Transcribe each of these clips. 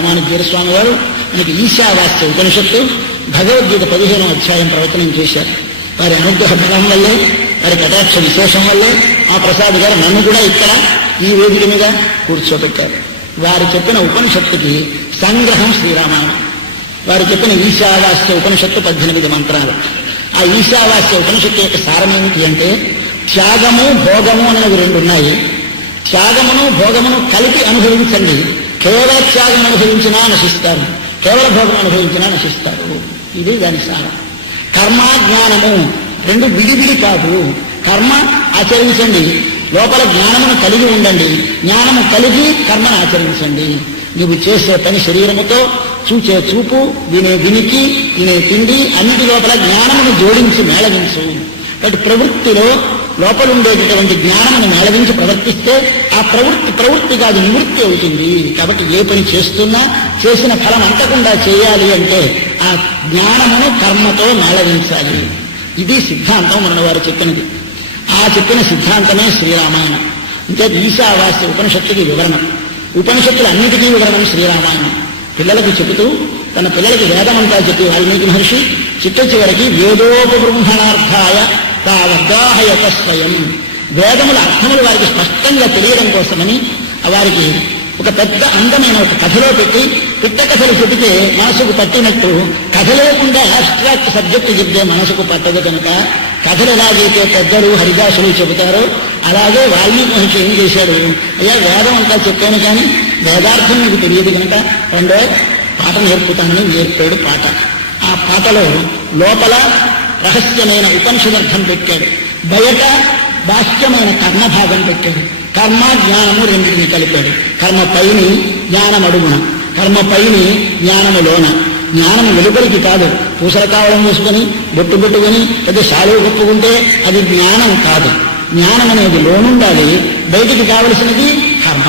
రామానుజీర స్వామి వారు మనకి ఈశావాస్య ఉపనిషత్తు భగవద్గీత 15వ అధ్యాయం ప్రవచనం చేశారు. వారి అనుగ్రహ బలం వల్లే, వారి కటాక్ష విశేషం వల్లే ఆ ప్రసాద్ గారు నన్ను కూడా ఇక్కడ ఈ వేదిక మీద కూర్చోబెట్టారు. వారు చెప్పిన ఉపనిషత్తుకి సంగ్రహం శ్రీరామాయణం. వారు చెప్పిన ఈశావాస్య ఉపనిషత్తు 18 మంత్రాలు. ఆ ఈశావాస్య ఉపనిషత్తు యొక్క సారం ఏమిటి అంటే, త్యాగము భోగము అనేవి 2 ఉన్నాయి. త్యాగమును భోగమును కలిపి అనుభవించండి. కేవల త్యాగం అనుభవించినా నశిస్తారు, కేవల భోగం అనుభవించినా నశిస్తారు. ఇది దాని సారం. కర్మ జ్ఞానము 2 విడివిడి కాదు. కర్మ ఆచరించండి, లోపల జ్ఞానమును కలిగి ఉండండి. జ్ఞానము కలిగి కర్మను ఆచరించండి. నువ్వు చేసే పని శరీరముతో, చూచే చూపు, వినే వినికి, తినే తిండి అన్నిటి లోపల జ్ఞానమును జోడించి మేళవించు. కాబట్టి ప్రవృత్తిలో లోపల ఉండేటటువంటి జ్ఞానమును మేళవించి ప్రవర్తిస్తే ఆ ప్రవృత్తి కాదు, నివృత్తి అవుతుంది. కాబట్టి ఏ పని చేస్తున్నా చేసిన ఫలం అంటకుండా చేయాలి అంటే ఆ జ్ఞానమును కర్మతో మేళవించాలి. ఇది సిద్ధాంతం మన వారు చెప్పినది. ఆ చెప్పిన సిద్ధాంతమే శ్రీరామాయణం. అంటే ఈశావాస్య ఉపనిషత్తుకి వివరణ. ఉపనిషత్తులు అన్నిటికీ వివరణం శ్రీరామాయణం. పిల్లలకు చెబుతూ తన పిల్లలకి వేదమంతా చెప్పి వాల్మీకి మహర్షి చిట్ట చివరికి వేదోపబృంహణార్థాయ తావద్దాహయత స్వయం, వేదముల అర్థములు వారికి స్పష్టంగా తెలియడం కోసమని వారికి ఒక పెద్ద అందమైన ఒక కథలో పెట్టి, పిట్ట కథలు చెబితే మనసుకు పట్టినట్టు కథ లేకుండా అబ్స్ట్రాక్ట్ సబ్జెక్టు చెబితే మనసుకు పట్టదు కనుక కథలు ఎలాగైతే పెద్దలు హరిదాసులు చెబుతారో అలాగే వాల్మీకి మహర్షి ఏం చేశాడు, అయ్యా వేదం అంతా చెప్పాను కానీ వేదార్థం మీకు తెలియదు కనుక రెండో పాట నేర్పుతానని నేర్పాడు పాట. ఆ పాటలో లోపల రహస్యమైన ఉపనిషదర్థం పెట్టాడు, బయట బాహ్యమైన కర్మభాగం పెట్టాడు. కర్మ జ్ఞానము 2 కలిపాడు. కర్మ పైని జ్ఞానం అడుగున, కర్మ పైని జ్ఞానములోన. జ్ఞానము వెలుపలికి కాదు, పూసల కావడం వేసుకొని బొట్టు పెట్టుకొని పెద్ద శాలువు కప్పుకుంటే అది జ్ఞానం కాదు. జ్ఞానం అనేది లోనుండాలి, బయటికి కావలసినది కర్మ.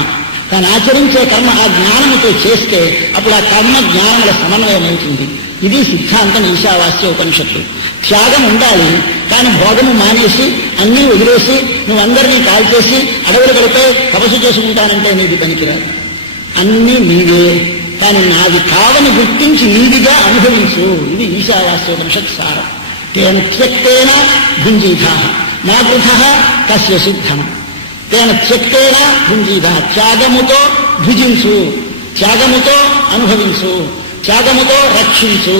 తాను ఆచరించే కర్మ ఆ జ్ఞానముతో చేస్తే అప్పుడు ఆ కర్మ జ్ఞానముల సమన్వయం అవుతుంది. ఇది సిద్ధాంతం ఈశావాస్య ఉపనిషత్తు. త్యాగం ఉండాలి, కానీ భోగము మానేసి అన్నీ వదిలేసి నువ్వందరినీ కాల్చేసి అడవులు కలిపే తపస్సు చేసుకుంటానంటే నీది పనికిరాదు. అన్నీ నీవే, కానీ నాది కావని గుర్తించి నీదిగా అనుభవించు. ఇది ఈశావాస్య ఉపనిషత్ సారం. తేన త్యక్తేన భుంజీధా నా వృథః తస్య సిద్ధం. తేన త్యక్తేన భుంజీధా, త్యాగముతో భుజించు, త్యాగముతో అనుభవించు, త్యాగముతో రక్షించు.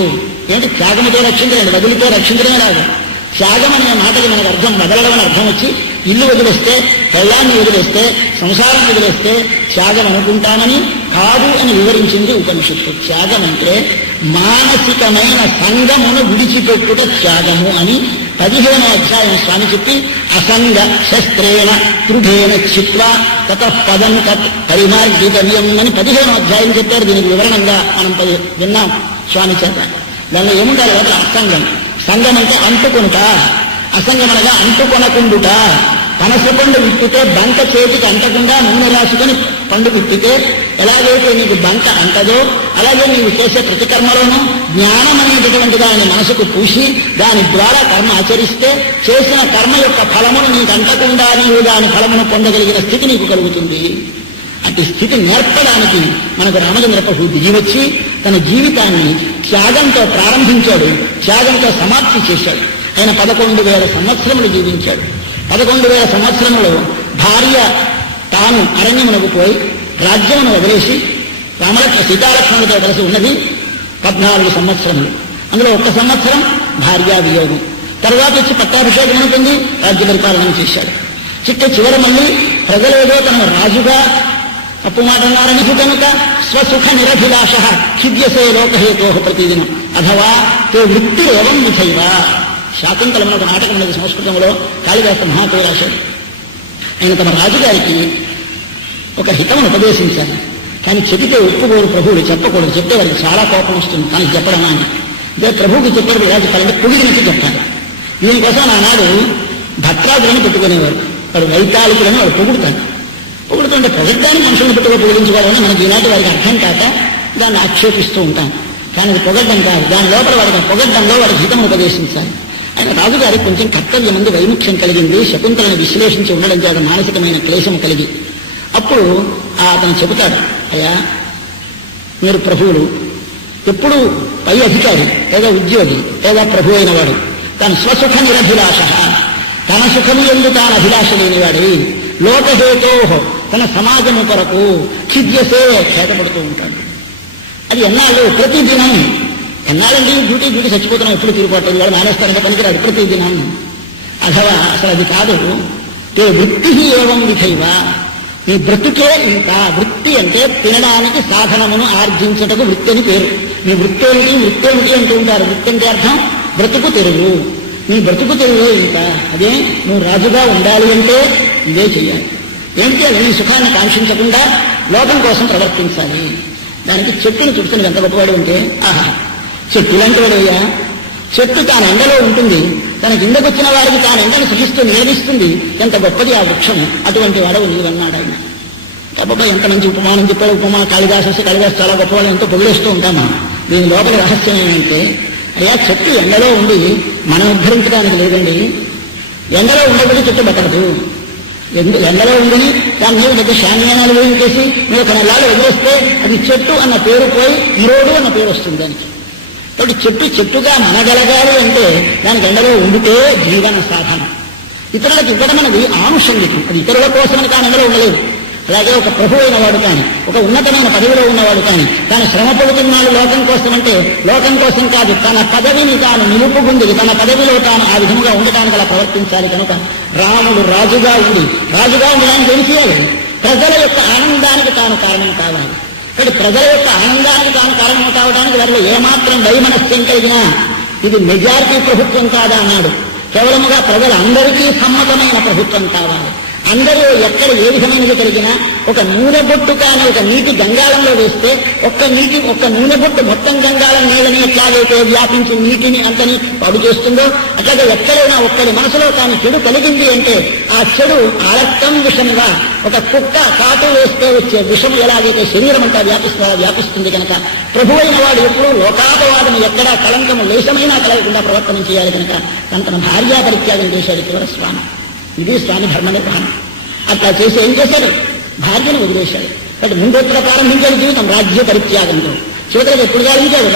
ఏంటి త్యాగముతో రక్షించలేదు, వదిలితో రక్షించడమే రాదు. త్యాగం అనే మాటకి మనకు అర్థం వదలడం అని అర్థం వచ్చి ఇల్లు వదిలేస్తే, పెళ్ళాన్ని వదిలేస్తే, సంసారం వదిలేస్తే త్యాగం అనుకుంటామని కాదు అని వివరించింది ఉపనిషత్తు. త్యాగం అంటే మానసికమైన సంగమును విడిచిపెట్టుట త్యాగము అని 15వ అధ్యాయం స్వామి చెప్పి, అసంగ శస్త్రేణ దృఢేన చిత్వా తతః పదం తత్ పరిమార్గితవ్యం అని 15వ అధ్యాయం చెప్పారు. దీనికి వివరణంగా మనం విన్నాం స్వామి చేత. దానిలో ఏముండాలి అంటే అసంగం. సంగం అంటే అంటుకుంటా, అసంగం అనగా అంటుకొనకుండుట. పనస పండు విప్పితే బంక చేతికి అంటకుండా నూనె రాసుకొని పండు విప్పితే ఎలాగైతే నీకు బంక అంటదో అలాగే నీవు చేసే ప్రతి కర్మలోనూ జ్ఞానం అనేటటువంటి దాన్ని మనసుకు పూసి దాని ద్వారా కర్మ ఆచరిస్తే చేసిన కర్మ యొక్క ఫలమును నీకు అంటకుండా నీవు దాని ఫలమును పొందగలిగిన స్థితి నీకు కలుగుతుంది. అటు స్థితి నేర్పడానికి మనకు రామచంద్ర ప్రభు దిగి వచ్చి తన జీవితాన్ని త్యాగంతో ప్రారంభించాడు, త్యాగంతో సమాప్తి చేశాడు. ఆయన 11,000 సంవత్సరములు జీవించాడు. 11,000 సంవత్సరములు భార్య తాను అరణ్యమునకు పోయి రాజ్యమును వదిలేసి సీతాలక్ష్మణులతో కలిసి ఉన్నది 14 సంవత్సరములు. అందులో 1 సంవత్సరం భార్యా వియోగం. తర్వాత వచ్చి పట్టాభిషేకం అనుకుంది, రాజ్య పరిపాలన చేశాడు. చివరి మళ్ళీ ప్రజలేదో తన రాజుగా అప్పు మాటన్నారని కనుక స్వసుఖ నిరభిలాష ఖిద్యసే లోకహేతో ప్రతిదినం అథవా తే వృత్తిరేవం విధైవ. శాకుంతలం ఒక నాటకం అనేది సంస్కృతంలో కాళిదాస మహాకవి రాశాడు. ఆయన తమ రాజుగారికి ఒక హితమును ఉపదేశించారు, కానీ చెబితే ఒప్పుకోరు ప్రభువులు, చెప్పకూడదు. చెప్తే వారికి చాలా కోపం వస్తుంది తనకి చెప్పడం అని. ఇదే ప్రభువుకి చెప్పారు రాజుకాలంటే పొగిడినట్టు చెప్పారు. దీనికోసం ఆనాడు భట్రాజులను పెట్టుకునేవారు. వాడు వైతాళికులను వాడు పొగుడుతుంటే పొగడ్డాన్ని మనుషులను పెట్టుకో పొగిడించుకోవాలని మనకి ఈనాటి వారికి అర్థం కాక దాన్ని ఆక్షేపిస్తూ ఉంటాం. కానీ అది పొగడ్డం కాదు, దాని లోపల వాడికి పొగడ్డంలో వాడికి హితము ఉపదేశించాలి. ఆయన రాజుగారికి కొంచెం కర్తవ్యం ముందు వైముఖ్యం కలిగింది, శకుంతలను విశ్లేషించి ఉండడం చేత మానసికమైన క్లేశం కలిగి. అప్పుడు అతను చెబుతాడు, అయ్యా మీరు ప్రభువులు. ఎప్పుడు పై అధికారి లేదా ఉద్యోగి లేదా ప్రభు అయిన వాడు తాను స్వసుఖ నిరభిలాష, తన సుఖము ఎందు తాను అభిలాష లేనివాడి, లోకహేతో తన సమాజము కొరకు క్షిద్యసే చేతపడుతూ ఉంటాడు. అది ఎన్నాళ్ళు? ప్రతిదినం. ఎన్నాళ్ళండి? డ్యూటీ చచ్చిపోతున్నాం, ఎప్పుడు తిరిగిపోతుంది, వాడు మానేస్తారంటే పనికిరాడు. ప్రతిదినం. అథవా అసలు అది కాదు. తే వృత్తి ఏవం విధైవ, నీ బ్రతుకే ఇంకా. వృత్తి అంటే తినడానికి సాధనమును ఆర్జించటకు వృత్తి అని పేరు. నీ వృత్తి ఏమిటి అంటూ ఉంటారు. వృత్తి అంటే అర్థం బ్రతుకు తెరువు. నీ బ్రతుకు తెరువు ఇంకా. అదే నువ్వు రాజుగా ఉండాలి అంటే ఇదే చెయ్యాలి. ఏంటి? అది నీ సుఖాన్ని కాంక్షించకుండా లోకం కోసం ప్రవర్తించాలి. దానికి చెట్టును చుట్టుకుని ఎంత గొప్పవాడు అంటే, ఆహా చెట్టు లాంటి వాడయ్యా. చెట్టు తాను ఎండలో ఉంటుంది, తన కిందకు వచ్చిన వారికి తాను ఎండను సహిస్తూ నిలదీస్తుంది. ఎంత గొప్పది ఆ వృక్షము. అటువంటి వాడవు నీవన్నాడు ఆయన. కాబట్టి ఎంత మంచి ఉపమానం చెప్పాడు. కాళిదాసు చాలా గొప్పవాడు, ఎంతో పొగిడేస్తూ ఉంటాము. దీని లోపల రహస్యం ఏమంటే, అయ్యా చెట్టు ఎండలో ఉండి మనం ఉద్ధరించడానికి లేదండి. ఎండలో ఉండబడి చెట్టు బతకదు. ఎండలో ఉందని దాని మీద పెద్ద శాన్యాలు వేయించేసి మీరు ఒక నెలలు వదిలేస్తే అది చెట్టు అన్న పేరు పోయి ఈరోడు అన్న పేరు వస్తుంది దానికి. కాబట్టి చెట్టుగా మనగలగాలి అంటే దానికి ఎండలో ఉండితే జీవన సాధన. ఇతరులకు ఇవ్వడం అనేది ఆనుషంగికం. అది ఇతరుల కోసమని తాను ఎండలో ఉండలేదు. అలాగే ఒక ప్రభు అయిన వాడు కానీ, ఒక ఉన్నతమైన పదవిలో ఉన్నవాడు కానీ తాను శ్రమ పడుతున్నాడు లోకం కోసం అంటే లోకం కోసం కాదు, తన పదవిని తాను నిలుపుకుంది, తన పదవిలో తాను ఆ విధముగా ఉండటానికి అలా ప్రవర్తించాలి. కనుక రాముడు రాజుగా ఉండడానికి ఏం చేయాలి? ప్రజల యొక్క ఆనందానికి తాను కారణం కావాలి. కాబట్టి ప్రజల యొక్క ఆనందానికి తాను కారణం కావడానికి వారిలో ఏమాత్రం వైమనస్యం కలిగినా ఇది మెజారిటీ ప్రభుత్వం కాదా అన్నాడు. కేవలముగా ప్రజలందరికీ సమ్మతమైన ప్రభుత్వం కావాలి. అందరూ ఎక్కడ ఏ విధమైనది కలిగినా ఒక నూనె బొట్టు కానీ ఒక నీటి గంగాళంలో వేస్తే ఒక్క నూనె బొట్టు మొత్తం గంగాళం నీళ్ళని ఎట్లాగైతే వ్యాపించి నీటిని అంతని పాడు చేస్తుందో అట్లాగే ఎక్కడైనా ఒక్కడి మనసులో తాను చెడు కలిగింది అంటే ఆ చెడు ఆరక్తం విషంగా ఒక కుక్క కాటు వేస్తే వచ్చే విషం ఎలాగైతే శరీరం అంతా వ్యాపిస్తుంది కనుక ప్రభు అయిన వాడు ఎప్పుడూ లోకాపవాదం ఎక్కడా కళంకము లేశమైనా కలగకుండా ప్రవర్తన చేయాలి కనుక తన భార్యా పరిత్యాగం చేశాడు చివర స్వామి. ఇది స్వామి ధర్మ నిర్వహణ. అట్లా చేసి ఏం చేశాడు? భార్యను వదిలేశాడు. కాబట్టి ముందెప్పుడు ప్రారంభించాడు జీవితం రాజ్య పరిత్యాగంతో, చివరికి ఎప్పుడు సాధించాడు?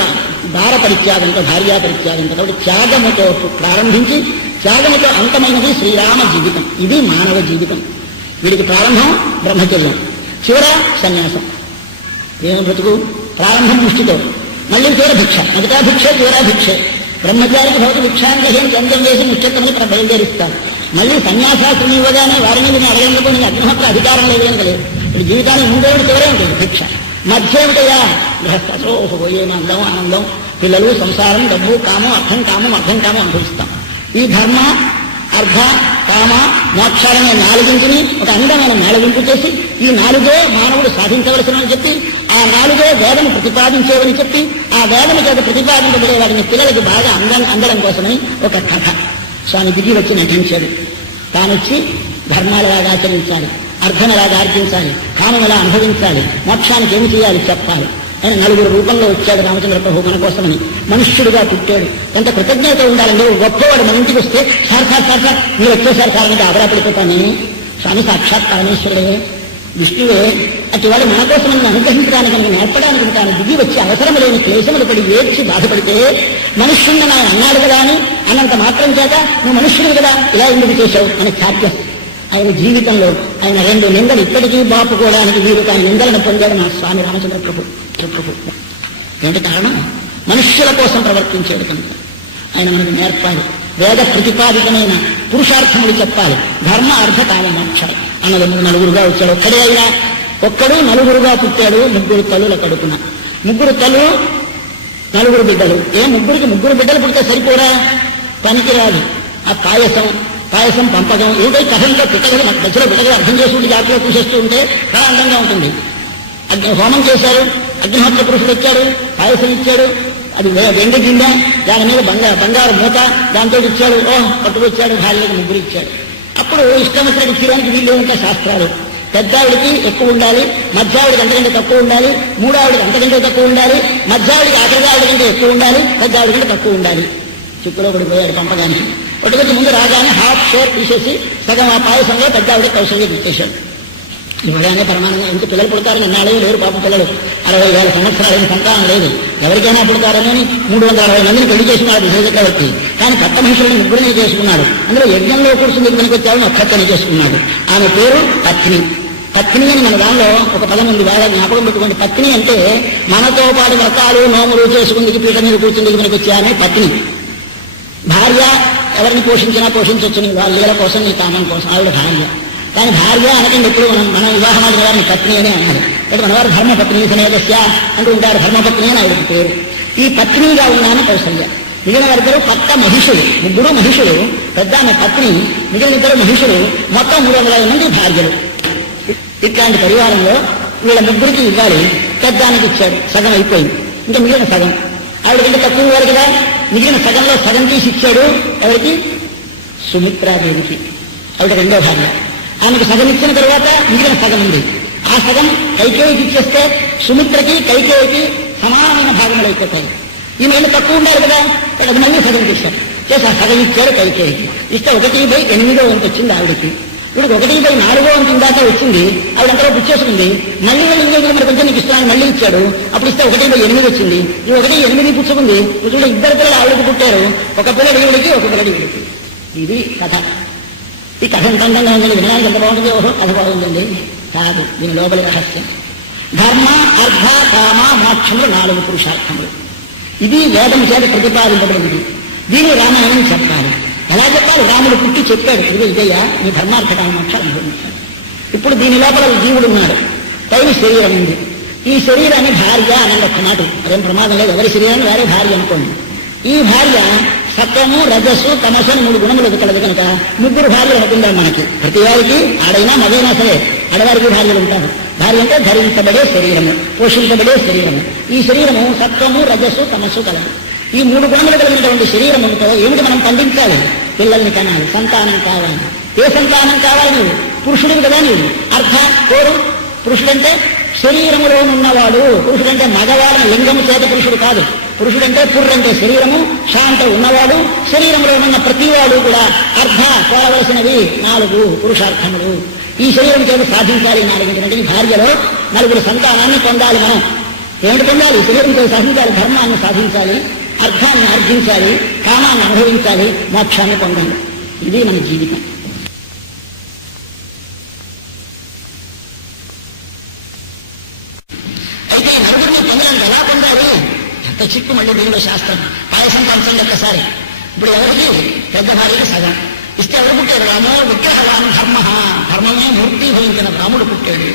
భార పరిత్యాగంతో, భార్యా పరిత్యాగంతో. కాబట్టి త్యాగముతో ప్రారంభించి త్యాగముతో అంతమైనది శ్రీరామ జీవితం. ఇది మానవ జీవితం. వీడికి ప్రారంభం బ్రహ్మచర్యం, చివర సన్యాసం. ఏం బ్రతుకు? ప్రారంభం ముష్టితో, మళ్ళీ చివర భిక్ష, మిగతా భిక్ష చివర భిక్షే. బ్రహ్మచారికి భౌతి భిక్షాంగహేం చంద్రం వేసి ముష్టమని బయలుదేరిస్తాను. మళ్ళీ సన్యాసాస్త్రం ఇవ్వగానే వారిని మీరు అడగందుకు నీకు అగ్నిహోత్ర అధికారం లేదు కనుక లేదు. ఇప్పుడు జీవితానికి ముందేమిటి చివరే ఉంటుంది భిక్ష. మధ్య ఏమిటయ్యా? గృహస్థో ఏం అందం ఆనందం, పిల్లలు, సంసారం, డబ్బు, కామం, అర్థం కామం అనుభవిస్తాం. ఈ ధర్మ అర్థ కామ మోక్షాలనే నాలుగింటిని ఒక అందమైన నాలుగింపు చేసి ఈ నాలుగే మానవుడు సాధించవలసినని చెప్పి ఆ నాలుగే వేదము ప్రతిపాదించేవని చెప్పి ఆ వేదము చేత ప్రతిపాదించబడే వాటిని పిల్లలకి బాగా అందడం కోసమని ఒక కథ స్వామి దిగి వచ్చి నటించాడు. తానొచ్చి ధర్మాలలాగా ఆచరించాలి, అర్థమలాగా ఆర్జించాలి, కామం ఎలా అనుభవించాలి, మోక్షానికి ఏమి చేయాలి చెప్పాలి. ఆయన నలుగురు రూపంలో వచ్చాడు రామచంద్ర ప్రభు మన కోసమని. మనుష్యుడిగా పుట్టాడు. ఎంత కృతజ్ఞత ఉండాలంటే గొప్పవాడు మన ఇంటికి వస్తే సార్ మీరు వచ్చేసారి కారణంగా ఆదరాపడిపోతానని స్వామి సాక్షాత్ పరమేశ్వరుడే, విష్ణువే. అటు వాడు మన కోసం అనుగ్రహించడానికి నేర్పడానికి తాను దిగి వచ్చి అవసరం లేని క్లేశములు పడి ఏడ్చి బాధపడితే మనుష్యుడిని ఆయన అన్నాడు కదా అని అన్నంత మాత్రం చేత నువ్వు మనుష్యుడు కదా ఇలా ఎందుకు చేశావు అని ఛాత్యం. ఆయన జీవితంలో ఆయన 2 నిందలు ఇప్పటికీ బాపుకోవడానికి వీరు తాను నిందలను పొందాడు నా స్వామి రామచంద్ర ప్రభు. ఏంటి కారణం? మనుష్యుల కోసం ప్రవర్తించాడు కనుక ఆయన మనకు నేర్పాలి. వేద ప్రతిపాదితమైన పురుషార్థములు చెప్పాలి. ధర్మ అర్థ కామ మోక్షాలు అన్నది నలుగురుగా వచ్చాడు. ఒక్కడే అయినా ఒక్కడు నలుగురుగా పుట్టాడు. 3 తల్లుల కడుపున 3 తల్లులు 4 బిడ్డలు. ముగ్గురు బిడ్డలు పుడితే సరిపోరా? పనికిరాదు. ఆ పాయసం పంపకం ఏదో కథంలో పిట్టగలు మన దశలో బిడ్డగా అర్థం చేసుకుంటూ జాతీయ పూజిస్తూ ఉంటే చాలా అందంగా ఉంటుంది. హోమం చేశారు, అగ్నిహోత్ర పురుషుడు వచ్చాడు, పాయసం ఇచ్చాడు, అది వెండి గిన్నె, దాని మీద బంగారు మూత, దాంతో ఇచ్చాడు. పట్టుకొచ్చాడు, భార్యలకు 3 ఇచ్చాడు. అప్పుడు ఇష్టం వచ్చినట్టు తీరానికి వీళ్ళు ఉంటాయి శాస్త్రాలు. పెద్దావిడికి ఎక్కువ ఉండాలి, మధ్యావిడికి అంతకంటే తక్కువ ఉండాలి, మూడావిడికి అంతకంటే తక్కువ ఉండాలి, మధ్యావిడికి ఆఖరిదావిడి కంటే ఎక్కువ ఉండాలి, పెద్దావిడి కంటే తక్కువ ఉండాలి. చిక్కులో పడిపోయాడు పంపగానే. పట్టుకొచ్చి ముందు రాగానే హాఫ్ షేర్ తీసేసి సగం ఆ పాయసంలో పెద్దావిడికి కౌశల్యం ఇచ్చేశాడు. ఇవ్వగానే పరమానందం ఇంత పిల్లలు పుడతారని అన్నాడే లేరు పాపం పిల్లలు 60,000 సంవత్సరాలు సంతానం లేదు, ఎవరికైనా పుడతారని 360 మందిని పెళ్లి చేసుకున్నాడు చక్రవర్తి. కానీ కట్ట మనుషులను ముగ్గురిని చేసుకున్నాడు. అందులో యజ్ఞంలో కూర్చుని దగ్గరికి వచ్చాడు ఒక్కతని చేసుకున్నాడు. ఆమె పేరు పత్ని. పత్ని అని మన దానిలో ఒక పదం ఉంది, బాగా జ్ఞాపకం పెట్టుకోండి. పత్ని అంటే మనతో పాటు వ్రతాలు నోములు చేసుకుందికి పీట మీద కూర్చుని దగ్గరికి వచ్చి ఆమె పత్ని. భార్య ఎవరిని పోషించినా పోషించవచ్చు, వాళ్ళ లీల కోసం నీ కామం కోసం, ఆవిడ భార్య. కానీ భార్య అనకండి ఎప్పుడు మన వివాహమాడిన వారిని పత్ని అని అన్నారు. అంటే మనవారు ధర్మపత్ని సమేతస్య అంటూ ఉంటారు. ధర్మపత్ని అని ఆవిడకి పేరు. ఈ పత్నిగా ఉన్నాను కౌసల్య. మిగిలిన వారిద్దరు పక్క మహిషులు, ముగ్గురు మహిషులు. పెద్ద ఆమె పత్ని, మిగిలిన ఇద్దరు మహిషులు, మొత్తం 350 మంది భార్యలు. ఇట్లాంటి పరివారంలో వీళ్ళ ముగ్గురికి ఇవ్వాలి. పెద్దానికి ఇచ్చాడు, సగం అయిపోయింది. ఇంకా మిగిలిన సగం ఆవిడకంటే తక్కువ వారు కదా, మిగిలిన సగంలో సగం తీసి ఇచ్చాడు. ఎవరికి? సుమిత్రాదేవికి, ఆవిడ రెండో భార్య. ఆమెకు సగం ఇచ్చిన తర్వాత మిగిలిన సగం ఉంది. ఆ సగం కైకేయికి ఇచ్చేస్తే సుమిత్రకి కైకేయికి సమానమైన భాగములు అయిపోతాయి. ఈమె ఏళ్ళు తక్కువ ఉండాలి కదా, అది మళ్ళీ సగం తీశారు. చేసి ఆ సగం ఇచ్చారు కైకేయికి. ఇస్తే 1/8 వంతు వచ్చింది ఆవిడకి. ఇప్పుడు 1/4 వంతు ఇందాక వచ్చింది, ఆవిడ అంతలో పుచ్చేసుకుంది. మళ్ళీ ఇంకొక మరి కొంచెం నీకు ఇస్తాను మళ్ళీ ఇచ్చాడు. అప్పుడు ఇస్తే 1/8 వచ్చింది. ఈ 1/8 పుచ్చుకుంది. పుచ్చుకుంటే 2 పిల్లలు ఆవిడకి పుట్టారు. ఒక పిల్లడి ఈవిడికి, ఒక పిల్లడి ఈవిడికి. ఇది కథ. ఈ కథ ఎంత అందంగా ఉంటుంది, వినడానికి ఎంత బాగుంటుంది. ఓహో కథ బాగుంటుంది కాదు, దీని లోపలి రహస్యం. ధర్మ అర్థ కామ మోక్షములు 4 పురుషార్థములు. ఇది వేదం చేత ప్రతిపాదింపబడింది. దీన్ని రామాయణం చెప్పాలి. ఎలా చెప్పాలి? రాముడు పుట్టి చెప్పాడు, ఇది ఇదయ్యా నీ ధర్మార్థ కామ మోక్షాలు అనుభవించాడు. ఇప్పుడు దీని లోపల జీవుడు ఉన్నాడు, పైన శరీరం ఉంది. ఈ శరీరాన్ని భార్య అనండి ఒక్క మాట, అదేం ప్రమాదం లేదు. ఎవరి శరీరాన్ని వేరే భార్య అనుకోండి. ఈ భార్య సత్వము రజస్సు తమస్సు అని 3 గుణములు కలదు కనుక 3 భార్యలు అనుకుంటారు మనకి. ప్రతి వారికి ఆడైనా మగైనా సరే ఆడవారికి భార్యలు ఉంటారు. భార్య అంటే ధరించబడే శరీరము, పోషించబడే శరీరము. ఈ శరీరము సత్వము రజస్సు తమస్సు కలదు. ఈ 3 గుణములు కలిగినటువంటి శరీరముతో ఏమిటి మనం పండించాలి? పిల్లల్ని కనాలి, సంతానం కావాలి. ఏ సంతానం కావాలి? నువ్వు పురుషుడివి కదా. నీవు అర్థ కోరు. పురుషుడంటే శరీరములో ఉన్నవాడు. పురుషుడంటే మగవాడిని లింగము చేత పురుషుడు కాదు. పురుషుడంటే పుర్రంటే శరీరము, శాంత ఉన్నవాడు. శరీరంలో ఉన్న ప్రతివాడు కూడా అర్థ కోరవలసినవి 4 పురుషార్థములు. ఈ శరీరం చేత సాధించాలి 4. ఈ భార్యలో 4 సంతానాన్ని పొందాలి. మనం ఏమిటి పొందాలి? శరీరం చేత సాధించాలి, ధర్మాన్ని సాధించాలి, అర్థాన్ని ఆర్జించాలి, కామాన్ని అనుభవించాలి, మోక్షాన్ని పొందాలి. ఇది మన జీవితం. అయితే 4 పొందడానికి ఎలా పొందాలి? ఎంత చిక్కు మళ్ళీ దీనిలో శాస్త్రం. పాయసం పంచండి ఒక్కసారి. ఇప్పుడు ఎవరికి? పెద్ద భార్యకి సగం ఇస్తే ఎవరు పుట్టాడు? రామో విగ్రహవాన్ ధర్మ. ధర్మమే మూర్తి భవించిన రాముడు పుట్టాడు.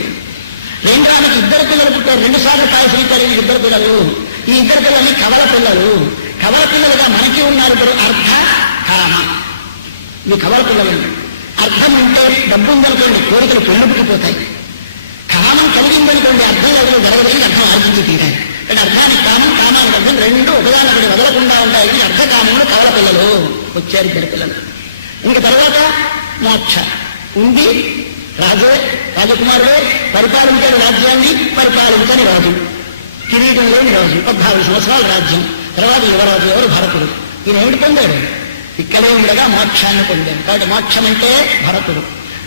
రెండానికి 2 పిల్లలు పుట్టారు. 2 సార్లు పాయసం ఇచ్చారు. 2 పిల్లలు. ఈ 2 పిల్లల్ని కవల పిల్లలు. కవల పిల్లలుగా మనకి ఉన్నారు ఇప్పుడు అర్థ కామ. ఈ కవల పిల్లలు. అర్థం ఉంటే డబ్బు ఉందనుకోండి, కోరికలు పెళ్ళుపుట్టిపోతాయి. కామం కలిగిందనుకోండి, అర్థం ఎవరు జరగదని అర్థం ఆర్జించి తీరాలి. అంటే అర్థానికి కామం, కామానికి అర్థం 2 ఒకదానొకటి వదలకుండా ఉంటాయి. అర్థకామంలో కవల పిల్లలు వచ్చారు 2 పిల్లలు. ఇంక తర్వాత మోక్ష ఉంది. రాజకుమారుడే పరిపాలించాడు రాజ్యాన్ని, పరిపాలించని రాజు, కిరీటం లేని రాజు, 14 సంవత్సరాల రాజ్యం. తర్వాత యువరాజు ఎవరు? భరతుడు. ఈయన ఏమిటి పొందాడు? ఇక్కడే ఉండగా మోక్షాన్ని పొందాడు. కాబట్టి మోక్షం అంటే భరతుడు,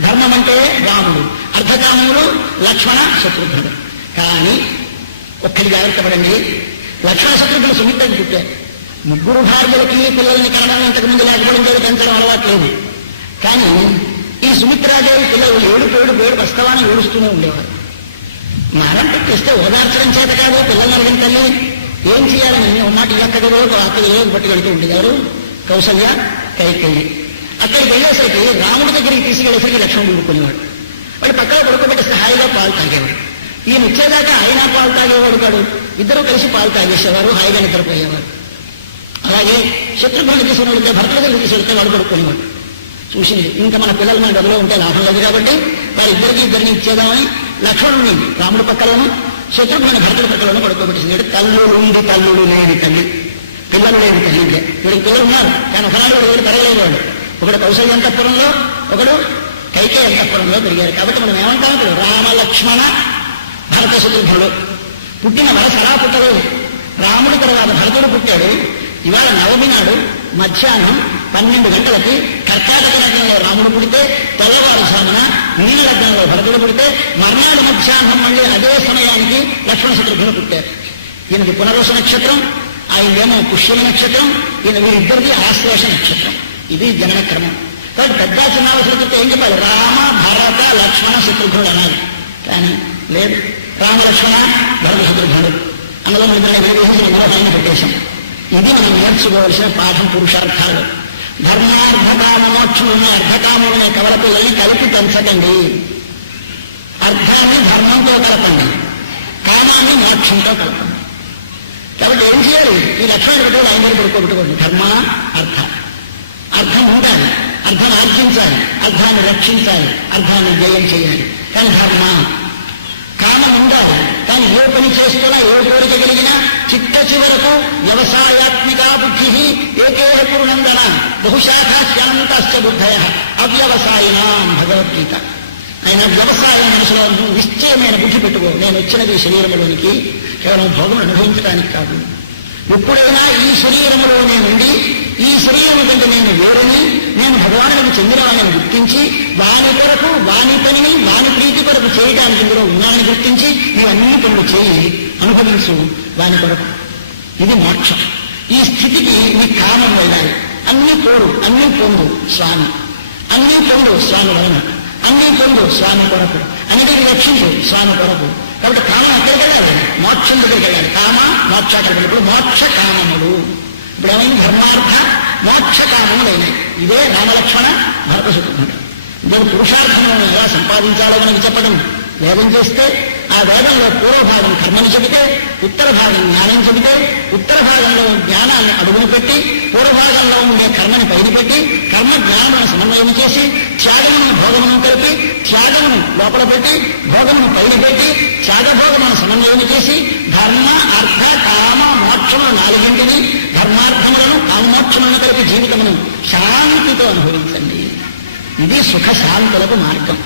ధర్మం అంటే రాముడు, అర్ధకామములు లక్ష్మణ శత్రుఘ్నుడు. కానీ ఒక్కడి జాగ్రత్త పడండి, లక్ష్మణ శత్రుఘ్నుడు సుమిత్రకి పుట్టారు. 3 భార్యలకి పిల్లల్ని కనడం ఇంతకుముందు లేకపోవడం లేదు, పెంచడం అలవాటు లేదు. కానీ ఈ సుమిత్రాదేవి పిల్లలు ఏడు ప్రస్తవాన్ని ఏడుస్తూనే ఉండేవారు. మరణం పెట్టేస్తే ఓదార్చడం చేత కాదు, పిల్లల్ని అడిగిన తల్లి ఏం చేయాలని ఉన్నట్టు ఎక్కడి రోజు అక్కడి రోజు పట్టుకెళ్తూ ఉండేవారు కౌసల్య, కైకేయి. అక్కడికి వెళ్ళేసరికి రాముడి దగ్గరికి తీసుకెళ్లేసరికి లక్ష్మణుడు ఉండుకునేవాడు. వాడు పక్కన పడుకోబెట్టేస్తే హాయిగా పాలు తాగేవాడు. ఈయన వచ్చేదాకా ఆయన పాలు తాగేవాడు కాడు. 2 కలిసి పాలు తాగేసేవారు, హాయిగా నిద్రపోయేవారు. అలాగే శత్రుఘ్నుడు తీసుకుని భర్తల దగ్గర తీసుకెళ్తే వాడు పడుకునేవాడు. చూసింది ఇంకా మన పిల్లలు మన గదిలో ఉంటే లాభం లేదు కాబట్టి వారిద్దరిని ఇచ్చేదామని లక్ష్మణుని రాముడు పక్కలోను, శత్రుఘ్నుని భర్తల పక్కలోనూ పడుకోబెట్టింది. తల్లుడు లేని తల్లి, పిల్లలు లేని తల్లి. వీడికి పిల్లలు ఉన్నారు కానీ ఒకనాడు వీళ్ళు పెరగలేదు. ఒకడు కౌశల్య అంతఃపురంలో, ఒకడు కైకేయి అంతఃపురంలో పెరిగారు. కాబట్టి మనం ఏమంటాం? ఇప్పుడు రామ లక్ష్మణ భరత శత్రుఘ్నుడు. పుట్టిన వరస అలా పుట్టలేదు. రాముడి తర్వాత భరతుడు పుట్టాడు. ఇవాళ 9వ నాడు మధ్యాహ్నం 12 గంటలకి కర్కాటక లగ్నంలో రాముడు పుడితే తెల్లవారుజామున మీన లగ్నంలో భరతుడు పుడితే మర్నాడు మధ్యాహ్నం మళ్ళీ అదే సమయానికి లక్ష్మణ శత్రుఘ్నులు పుట్టారు. ఈయనకి పునర్వస నక్షత్రం, ఆయనేమో పుష్యమ నక్షత్రం, ఈయన వీరిద్దరిది ఆశ్లేష నక్షత్రం. ఇది జనన క్రమం. కాబట్టి పెద్ద చిన్నావసరతో ఏం చెప్పాలి? రామ భరత లక్ష్మణ శత్రుఘ్నుడు అనాలి. కానీ లేదు, రామ లక్ష్మణ భరత శత్రుఘ్నుడు అందులో మనం పెట్టేశాం. ఇది మనం నేర్చుకోవాల్సిన పాఠం. పురుషార్థాలు ధర్మార్థకామ మోక్షముని అర్ధకాములనే కవల పిల్లల్ని కలిపి పెంచకండి. అర్థాన్ని ధర్మంతో కలపండి, కామాన్ని మోక్షంతో కలపండి. కాబట్టి ఏం చేయాలి? ఈ లక్ష్మణుడు పెట్టుకోండి, ఆయన పెట్టుకోబెట్టుకోండి. ధర్మ అర్థ, అర్థం ఉండాలి, అర్థాన్ని ఆర్జించాలి, అర్థాన్ని రక్షించాలి, అర్థాన్ని జయం చేయాలి. కానీ ధర్మ కామం ఉండాలి. కానీ ఏ పని చేసుకున్నా, ఏ కోరిక కలిగినా చిట్ట చివరకు వ్యవసాయాత్మిక బుద్ధి ఏకేహ పూర్ణందన బహుశాఖాశ్యాంతాశ్చ బుద్ధయ అవ్యవసాయినాం భగవద్గీత. ఆయన వ్యవసాయం మనసులో నిశ్చయమైన బుద్ధి పెట్టుకో. నేను వచ్చినది శరీరంలోనికి కేవలం భోగం అనుభవించడానికి కాదు. ఎప్పుడైనా ఈ శరీరంలో నేనుండి ఈ శరీరం కంటే నేను వేరని, నేను భగవానుడికి చెందినవాడిని గుర్తించి వాని కొరకు, వాని పనిని, వాని ప్రీతి కొరకు చేయడానికి ఇందులో ఉన్నానని గుర్తించి ఇవన్నీ పనులు చేయి, అనుభవించు వాని కొరకు. ఇది మోక్షం. ఈ స్థితికి నీ కామం వెళ్ళాలి. అన్నీ పోడు, అన్నీ పొందు స్వామి, అన్నీ పొందు స్వామి వలన, అన్నీ పొందు స్వామి కొరకు, అన్నిటిని రక్షించు స్వామి కొరకు. కాబట్టి కామం అక్కడికి వెళ్ళాలి, మోక్షం దగ్గరికి వెళ్ళాలి. కామ మోక్షాకరములు, మోక్ష కామములు. ఇప్పుడు ఏమైంది? ధర్మార్థ మోక్ష కామములైనాయి. ఇదే రామలక్ష్మణ భరత శత్రుఘ్నుడు. దీని పురుషార్థములను ఎలా సంపాదించాలో మనకి చెప్పడం. వేదం చేస్తే ఆ వేదంలో పూర్వభాగం కర్మను చెబితే, ఉత్తర భాగం జ్ఞానం చెబితే, ఉత్తర భాగంలో జ్ఞానాన్ని అడుగును పెట్టి, పూర్వభాగంలో ఉండే కర్మని పైన పెట్టి, కర్మ జ్ఞానమును సమన్వయం చేసి, త్యాగమును భోగమును కలిపి, త్యాగమును లోపల పెట్టి, భోగమును పైన పెట్టి, త్యాగభోగమును సమన్వయం చేసి, ధర్మ అర్థ కామ మోక్షమును 4 ధర్మార్థములను కామోక్షములను కలిపి జీవితమును శాంతితో అనుభవించండి. ఇది సుఖ శాంతులకు మార్గం.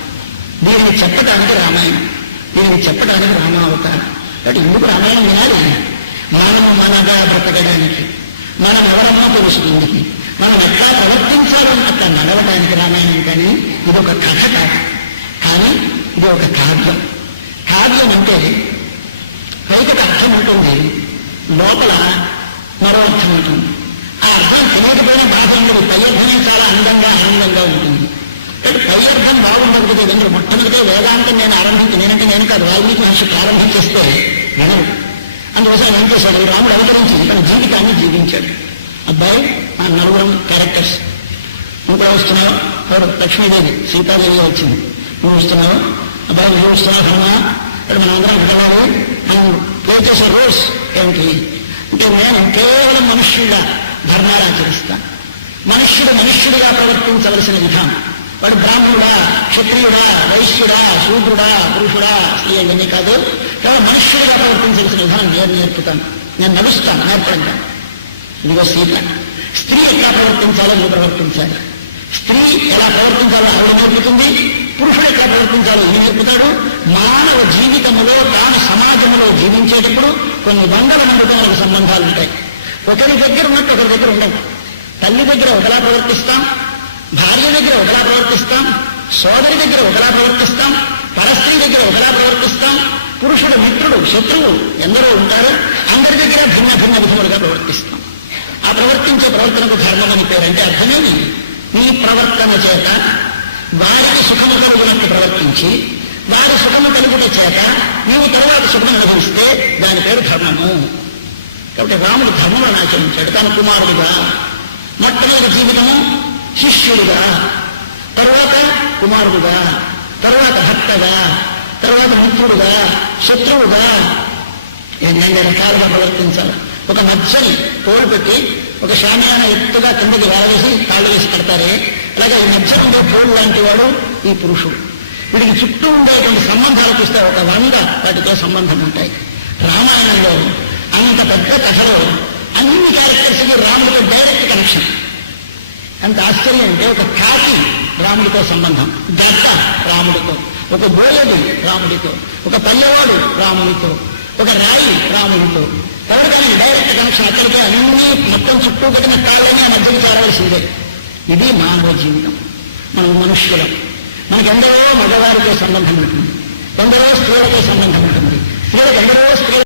దీనిని చెప్పడానికి రామాయణం, దీనిని చెప్పడానికి రామావతారం. కాబట్టి ఎందుకు రామాయణం వినాలి? మనము మనగా బ్రతకడానికి, మనం ఎవరన్నా తెలుసుకుంది, మనం ఎట్లా ప్రవర్తించాలని అట్లా నడవడానికి రామాయణం. కానీ ఇది ఒక కథ కాదు, కానీ ఇది ఒక కావ్యం. కావ్యం అంటే పైకి అర్థం ఉంటుంది, లోపల మరో అర్థం ఉంటుంది. ఆ అర్థం తెలియకపోయినా బాధ ఉండదు. పై అర్థమే చాలా అందంగా ఆనందంగా ఉంటుంది. పై అర్థం బాగుండదు కదా. ఎందుకు మొట్టమొదటి వేదాంతం నేను ఆరంభించి, నేనంటే నేను కాదు, వాల్మీకి మహర్షి ప్రారంభం చేస్తే వినరు. అందుకోసం ఏం చేశాడు? రాముడు అవతరించి తన జీవితాన్ని జీవించాడు. అబ్బాయి ఆ 4 క్యారెక్టర్స్. నువ్వు కూడా వస్తున్నావు, లక్ష్మీదేవి సీతాదేవి వచ్చింది, నువ్వు వస్తున్నావు, అబ్బాయి నువ్వు వస్తున్నావు హనుమా. ఇక్కడ మనందరం వినవాలి. మనం పే చేసే రోజు ఏమిటి అంటే, నేను కేవలం మనుష్యుడిగా ధర్మాలు ఆచరిస్తాను. మనుష్యుడిగా ప్రవర్తించవలసిన విధానం. వాడు బ్రాహ్మణుడా, క్షత్రియుడా, వైశ్యుడా, శూద్రుడా, పురుషుడా, స్త్రీ ఇవన్నీ కాదు. కేవలం మనుష్యుడిగా ప్రవర్తించవలసిన విధానం నేను నేర్పుతాను. నేను నడుస్తాను, నేర్పడంటాను. ఇదిగో సీత. స్త్రీ ఎలా ప్రవర్తించాలో నువ్వు ప్రవర్తించాలి. స్త్రీ ఎలా ప్రవర్తించాలో ఆవిడ నేర్పుతుంది, పురుషుడు ఎట్లా ప్రవర్తించాలో ఈయన నేర్పుతాడు. మానవ జీవితంలో తాను సమాజంలో జీవించేటప్పుడు కొన్ని వందల మందితో మనకు సంబంధాలు ఉంటాయి. ఒకరి దగ్గర ఉన్నట్టు ఒకరి దగ్గర ఉండవు. తల్లి దగ్గర ఒకలా ప్రవర్తిస్తాం, భార్య దగ్గర ఒకలా ప్రవర్తిస్తాం, సోదరి దగ్గర ఒకలా ప్రవర్తిస్తాం, పరస్త్రీ దగ్గర ఒకలా ప్రవర్తిస్తాం. పురుషుడు మిత్రుడు, శత్రువు ఎందరో ఉంటారు. అందరి దగ్గర భిన్న భిన్న విధములుగా ప్రవర్తిస్తాం. ఆ ప్రవర్తించే ప్రవర్తనకు ధర్మం అని పేరంటే అర్థమేమి? నీ ప్రవర్తన చేత వారికి సుఖము కలుగునట్టు ప్రవర్తించి, వారి సుఖము కలుగుట చేత నీవు తర్వాత సుఖం అనుభవిస్తే దాని పేరు ధర్మము. కాబట్టి రాముడు ధర్మములను ఆచరించాడు. తన కుమారుడుగా, మొట్టమొదటి జీవితము శిష్యుడుగా, తర్వాత కుమారుడుగా, తర్వాత భక్తగా, తర్వాత మిత్రుడుగా, శత్రువుగా, ఎన్ని రకాలుగా ప్రవర్తించాలి. ఒక మధ్యని తోడు పెట్టి ఒక శామ్యాన ఎత్తుగా కిందకి వేలవేసి కాళ్ళు వేసి కడతారే, అలాగే ఈ మధ్య ఉండే తోడు లాంటి వాడు ఈ పురుషుడు. వీడికి చుట్టూ ఉండేటువంటి సంబంధాలు చూస్తే ఒక 100 వాటితో సంబంధం ఉంటాయి. రామాయణంలో అంత పెద్ద కథలో అన్ని క్యారెక్టర్స్కి రాముడితో డైరెక్ట్ కనెక్షన్. అంత ఆశ్చర్యం అంటే, ఒక కాకి రాముడితో సంబంధం, దత్త రాముడితో, ఒక బోయడు రాముడితో, ఒక పల్లెవాడు రాముడితో, ఒక రాయి రాముడితో. ఎవరికైనా డైరెక్ట్ కనెక్షన్. అక్కడికి అన్ని మొత్తం చుట్టూ కట్టిన కాళ్ళని ఆ మధ్యకి చేరవలసిందే. ఇది మానవ జీవితం. మనం మనుష్యులం. మనకెందరో మగవారితో సంబంధం ఉంటుంది, ఎందరో స్త్రీలతో సంబంధం ఉంటుంది. స్త్రీలకు ఎందరో స్త్రీలు